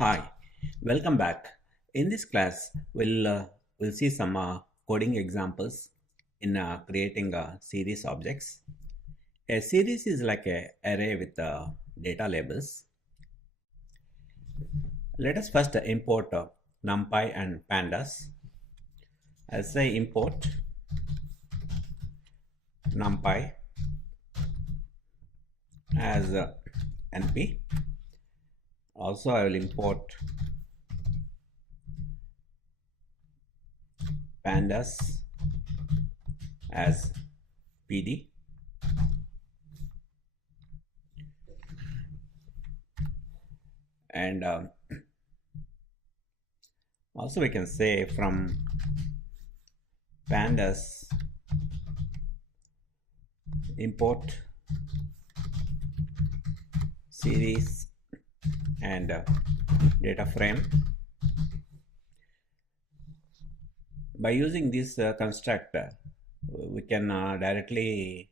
Hi, welcome back. In this class, we'll see some coding examples in creating series objects. A series is like an array with data labels. Let us first import NumPy and Pandas. I'll say import NumPy as NP. Also, I will import Pandas as PD. And also we can say from Pandas import series and data frame. By using this construct, we can directly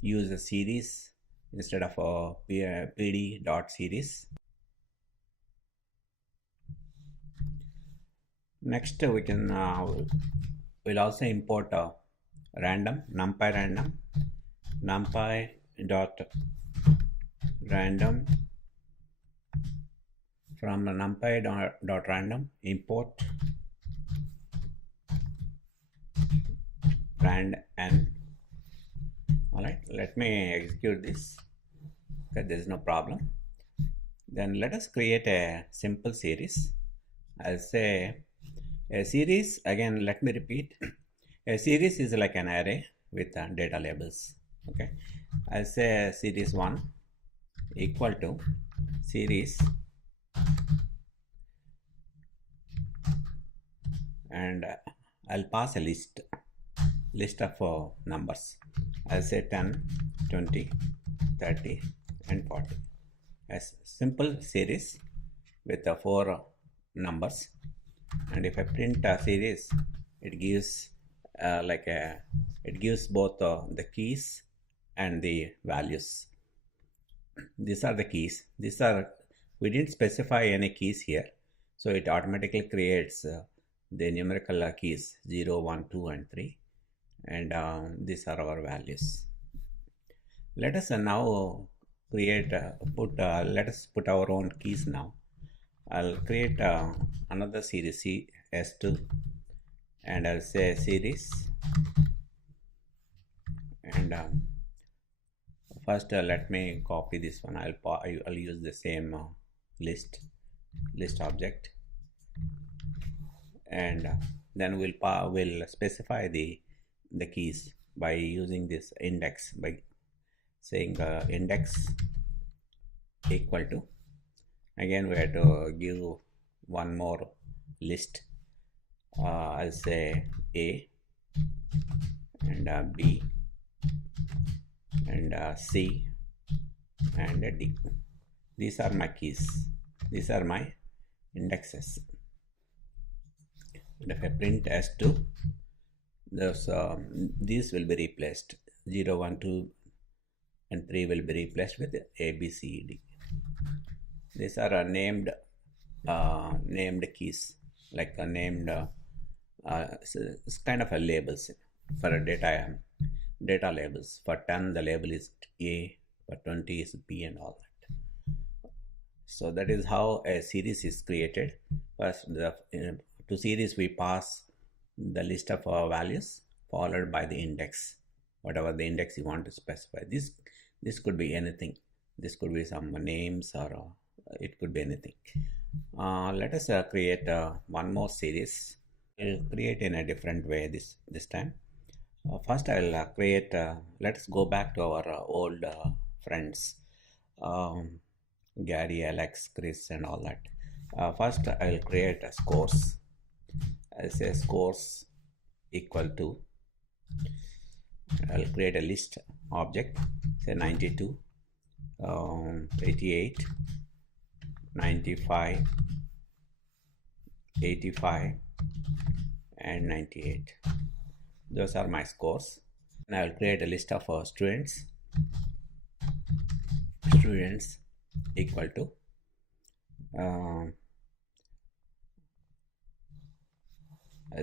use a series instead of a pd dot series. Next, we can we'll also import random numpy dot random. From numpy dot random import rand n. All right, let me execute this. Okay, there is no problem. Then let us create a simple series. I'll say a series, again let me repeat, a series is like an array with data labels. Okay, I'll say series 1 equal to series and I'll pass a list of numbers. I'll say 10, 20, 30 and 40. A simple series with 4 numbers, and if I print a series, it gives it gives both the keys and the values. These are the keys. We didn't specify any keys here, so it automatically creates the numerical keys 0, 1, 2 and 3, and these are our values. Let us now create let us put our own keys now. I'll create another series S2 and I'll say series, and first let me copy this one. I'll use the same list object, and then we'll specify the keys by using this index, by saying index equal to, again we have to give one more list. I'll say A and B and C and D. These are my keys. These are my indexes. And if I print S2, these will be replaced. 0, 1, 2 and 3 will be replaced with A, B, C, D. These are named keys, like a named it's kind of a labels for a data labels. For 10 the label is A, for 20 is B and all that. So that is how a series is created. First, to series we pass the list of values followed by the index, whatever the index you want to specify. This could be anything. This could be some names, or it could be anything. Let us create one more series. We'll create in a different way this time. First I'll create, let's go back to our old friends, Gary, Alex, Chris and all that. First I'll create a scores. I'll say scores equal to, I'll create a list object, say 92, 88, 95, 85 and 98. Those are my scores. And I will create a list of students equal to I'll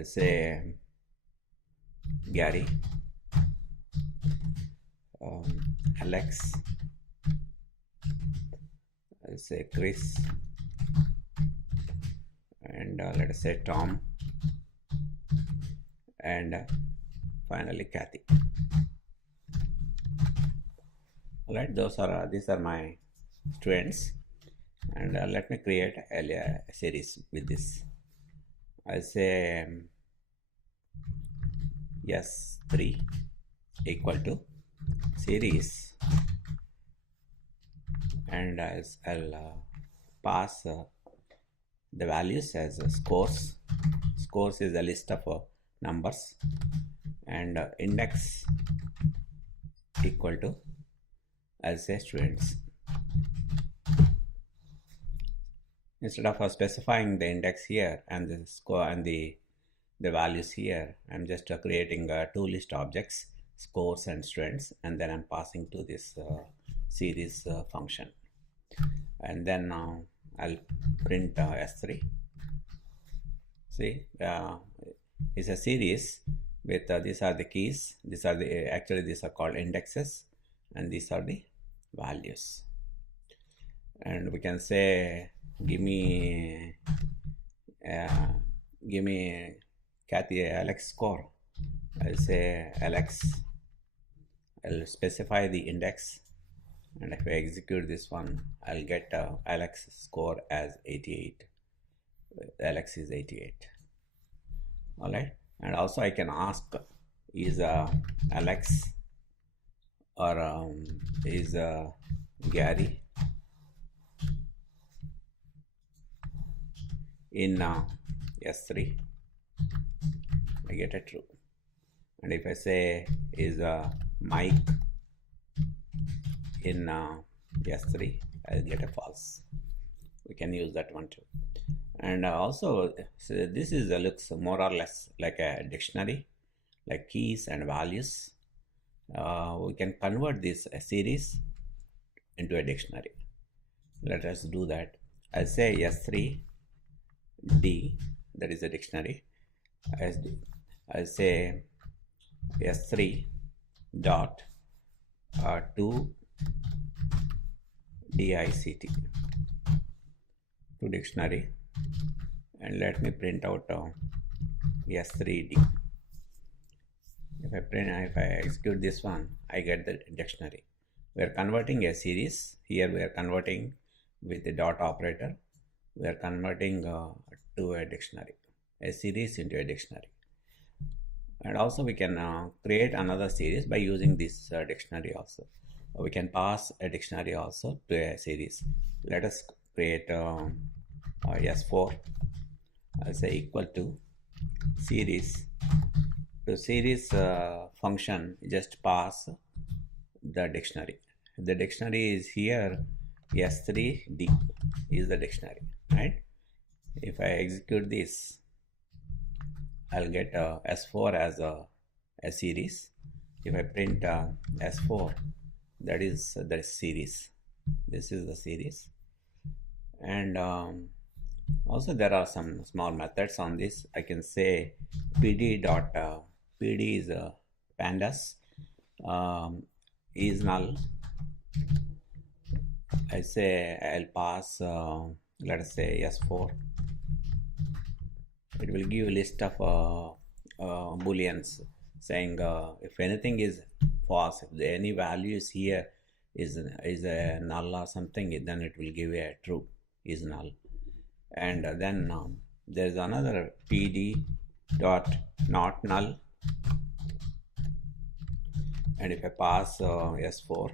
say Gary, Alex, I'll say Chris, and let us say Tom, and finally Kathy. Alright, these are my students, and let me create a series with this. I'll say S3 equal to series, and I'll pass the values as scores. Scores is a list of numbers, and index equal to, I'll say students. Instead of specifying the index here and the score and the values here, I'm just creating two list objects, scores and students, and then I'm passing to this series function, and then I'll print S3. See, it's a series with these are the keys, these are the actually these are called indexes, and these are the values. And we can say give me Kathy Alex score. I'll say Alex, I'll specify the index, and if I execute this one, I'll get Alex score as 88. Alex is 88. All right, and also I can ask, is Alex or is Gary in S3? I get a true. And if I say is Mike in S3, I'll get a false. We can use that one too. And also, so this is looks more or less like a dictionary, like keys and values. We can convert this series into a dictionary. Let us do that. I'll say S3D, that is a dictionary. I'll say S3 dot to DICT, to dictionary, and let me print out S3D. If I execute this one, I get the dictionary. We are converting a series. Here we are converting with the dot operator. We are converting to a dictionary, a series into a dictionary. And also we can create another series by using this dictionary also. We can pass a dictionary also to a series. Let us create S4. I'll say equal to series. To series function, just pass the dictionary. The dictionary is here, S3D is the dictionary, right? If I execute this, I'll get S4 as a series. If I print S4, that is the series. This is the series. And also there are some small methods on this. I can say PD dot PD is Pandas, is null. I say I'll pass let us say S4. It will give a list of booleans saying if anything is false, if any value is here is a null or something, then it will give a true, is null. And then there is another PD dot not null, and if I pass S4,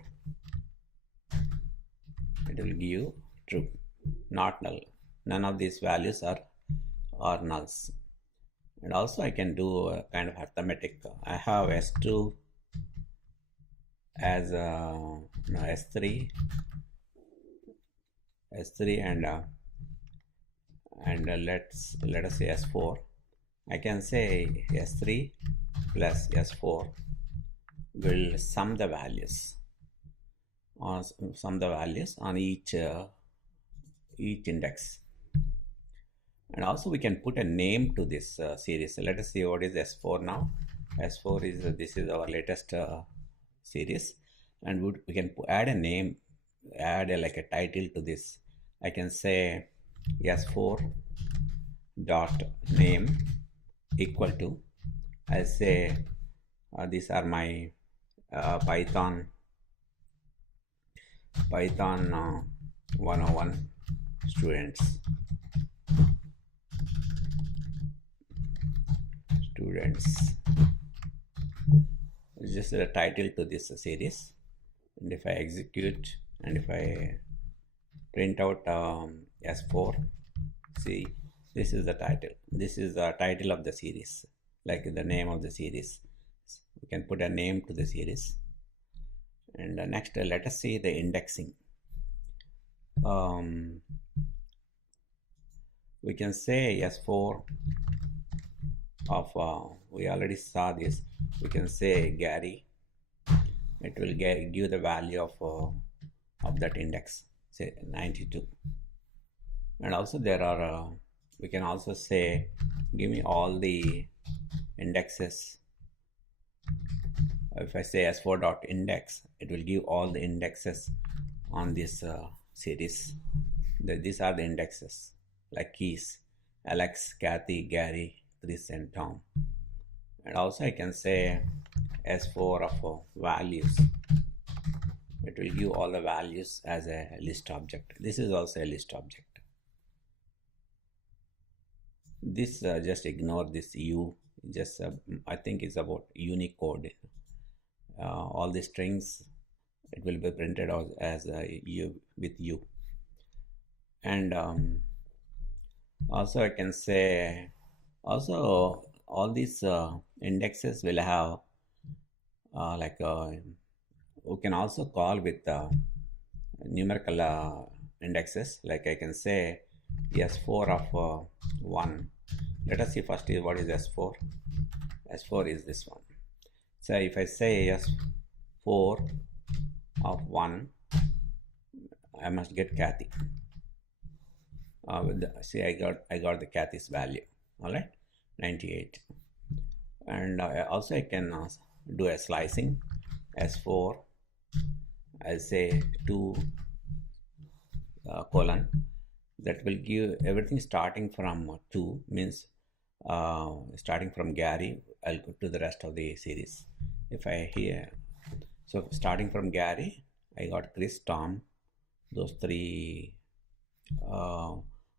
it will give true, not null. None of these values are nulls. And also I can do a kind of arithmetic. I have S2 as S3 and let us say S4. I can say S3 plus S4 will sum the values on each each index. And also we can put a name to this series. Let us see what is S4 now. S4 is this is our latest series, and we can add a name, add like a title to this. I can say S4 dot name equal to, I'll say these are my Python 101 students. It's just a title to this series, and if I execute and if I print out S4, see, this is the title. This is the title of the series, like the name of the series. We can put a name to the series. And next, let us see the indexing. We can say S4 of we already saw this. We can say Gary. It will give the value of that index, say 92. And also there are we can also say give me all the indexes. If I say s4.index, it will give all the indexes on this series. These are the indexes like keys: Alex, Kathy, Gary, Chris, and Tom. And also I can say S4 of values. It will give all the values as a list object. This is also a list object. This just ignore this U. Just I think it's about Unicode. All the strings, it will be printed out as U with U. And also I can say also all these indexes will have we can also call with numerical indexes. Like I can say S4 of 1. Let us see first what is S4. S4 is this one. So if I say S4 of 1, I must get Kathy. See, I got the Kathy's value. All right, 98. And also I can do a slicing. S4, I'll say 2 colon. That will give everything starting from 2, means starting from Gary, I'll go to the rest of the series. If I here, so starting from Gary, I got Chris, Tom, those 3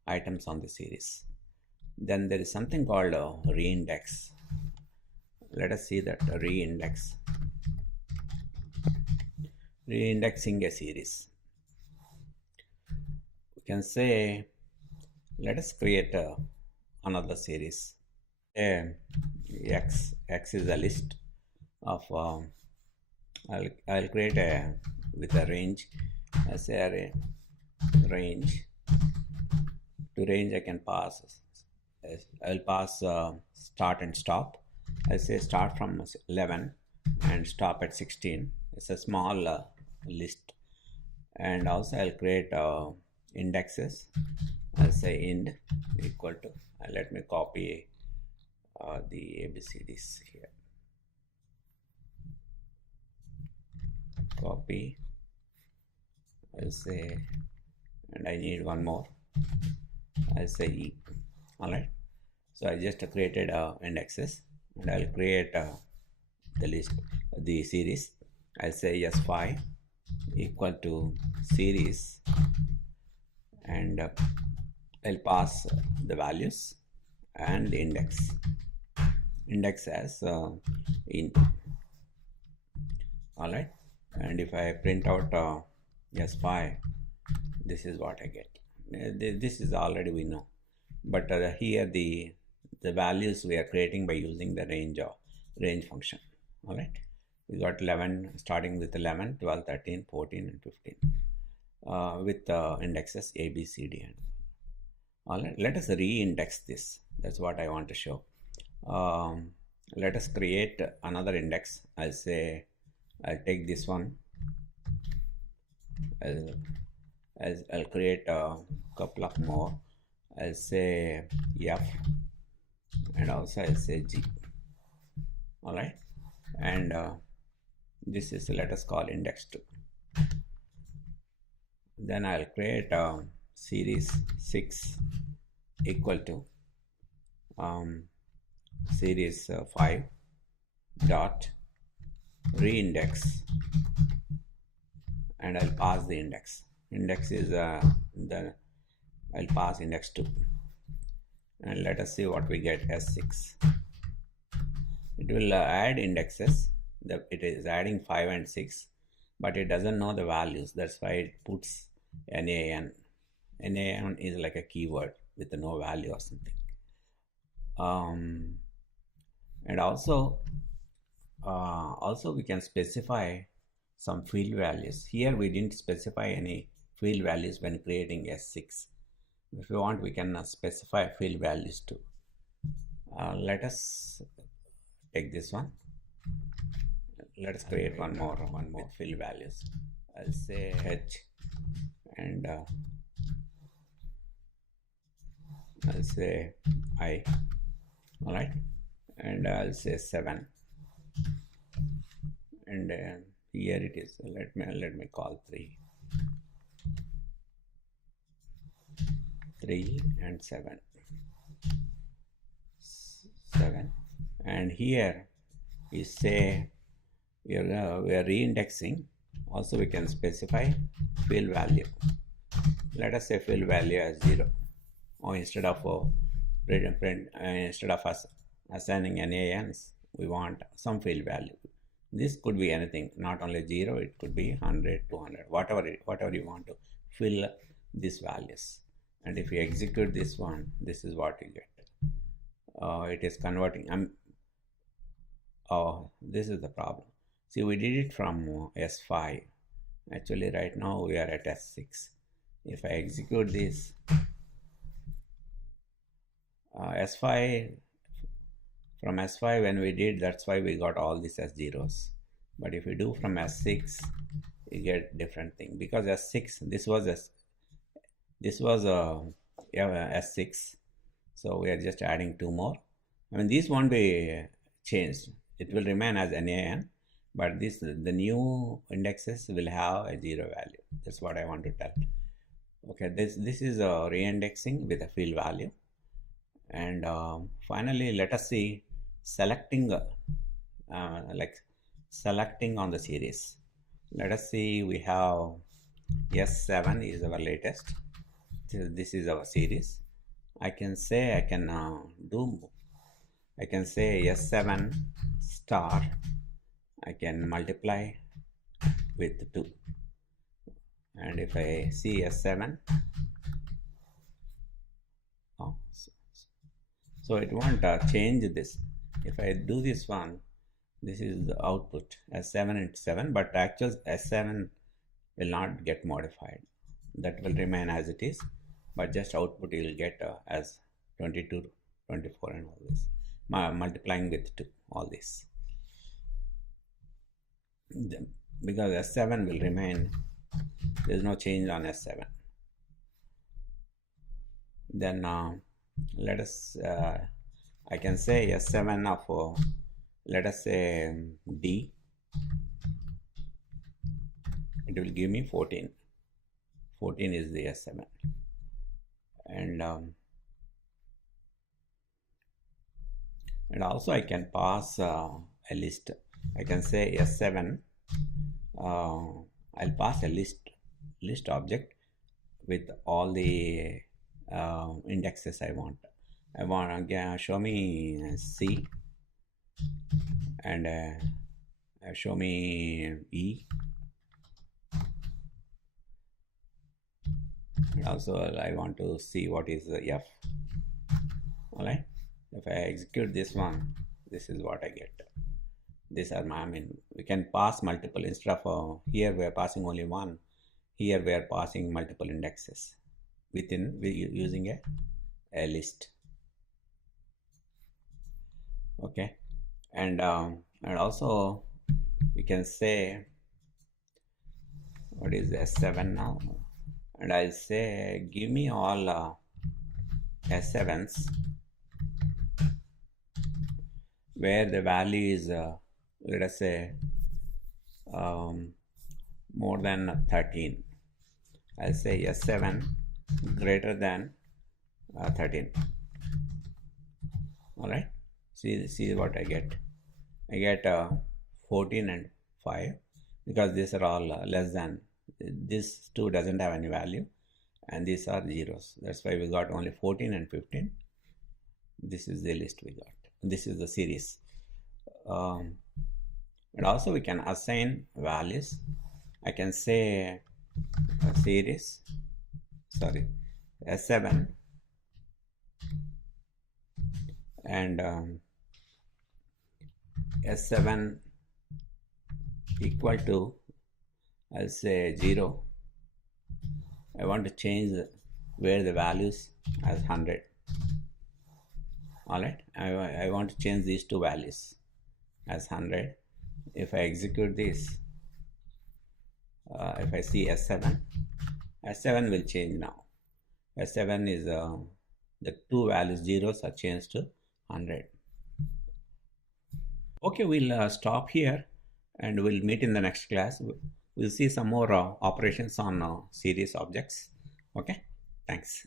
items on the series. Then there is something called reindex. Let us see that reindexing a series. We can say, let us create another series. X is a list of I'll create a with a range. I say array range. To range I can pass. I'll pass start and stop. I say start from 11 and stop at 16. It's a small list. And also I'll create indexes. I'll say ind equal to, let me copy the ABCDs here. Copy. I'll say, and I need one more. I'll say E. All right. So I just created indexes, and I'll create the list, the series. I'll say S5 equal to series, and I'll pass the values and the index as int. All right. And if I print out S5, this is what I get. This is already we know, but here the values we are creating by using the range function. All right, we got 11, starting with 11, 12, 13, 14, and 15 with indexes A, B, C, D, and all right. Let us re-index this. That's what I want to show. Let us create another index. I'll say I'll take this one. as I'll create a couple of more. I'll say F and also I'll say G. All right, and this is, let us call index 2. Then I'll create series 6 equal to series 5 dot reindex, and I'll pass the index. Index is I'll pass index 2, and let us see what we get as 6. It will add indexes. It is adding 5 and 6, but it doesn't know the values. That's why it puts NaN. NaN is like a keyword with no value or something. And also we can specify some field values. Here we didn't specify any field values when creating S6. If you want, we can specify field values too. Let us take this one. Let us create one more with field values. I'll say H, and I'll say I. All right, and I'll say 7, and here it is. Let me call 3 and 7, and here you say we are reindexing. Also we can specify field value. Let us say field value as 0, or instead of instead of us assigning NaNs, we want some field value. This could be anything, not only 0, it could be 100, 200, whatever you want to fill these values. And if you execute this one, this is what you get. It is converting. This is the problem. See, we did it from S5. Actually, right now we are at S6. If I execute this, S5, from S5 when we did, that's why we got all these as zeros. But if we do from S6, you get different thing, because S6, this was S6, so we are just adding 2 more. I mean, these won't be changed. It will remain as NaN, but the new indexes will have a 0 value. That's what I want to tell. Okay, this is a reindexing with a field value. And finally, let us see selecting selecting on the series. Let us see, we have S7 is our latest. This is our series. I can say S7 star. I can multiply with 2, and if I see S7, so it won't change this. If I do this one, this is the output S7 into 7, but actual S7 will not get modified. That will remain as it is, but just output you will get as 22, 24 and all this, multiplying with 2, all this. Because S7 will remain, there is no change on S7. Then let us, I can say S7 of, let us say D. It will give me 14. 14 is the S7. And also I can pass a list. I can say S7. I'll pass a list object with all the indexes I want. I want again show me C, and show me E, and also I want to see what is the F. Alright, if I execute this one, this is what I get. These are my, we can pass multiple. Instead of here we are passing only one, here we are passing multiple indexes within using a list. Okay, and also we can say, what is S7 now? and I'll say give me all S7s where the value is let us say more than 13. I'll say S7 greater than 13. Alright, see what I get. I get 14 and 5 because these are all less than, this 2 doesn't have any value and these are zeros. That's why we got only 14 and 15. This is the list we got. This is the series. And also we can assign values. I can say series, sorry, S7 and S7 equal to, I'll say 0. I want to change where the values as 100. Alright, I want to change these two values as 100. If I execute this, if I see S7 will change now. S7 is the two values zeros are changed to 100. Okay, we'll stop here and we'll meet in the next class. We'll see some more operations on series objects. Okay, thanks.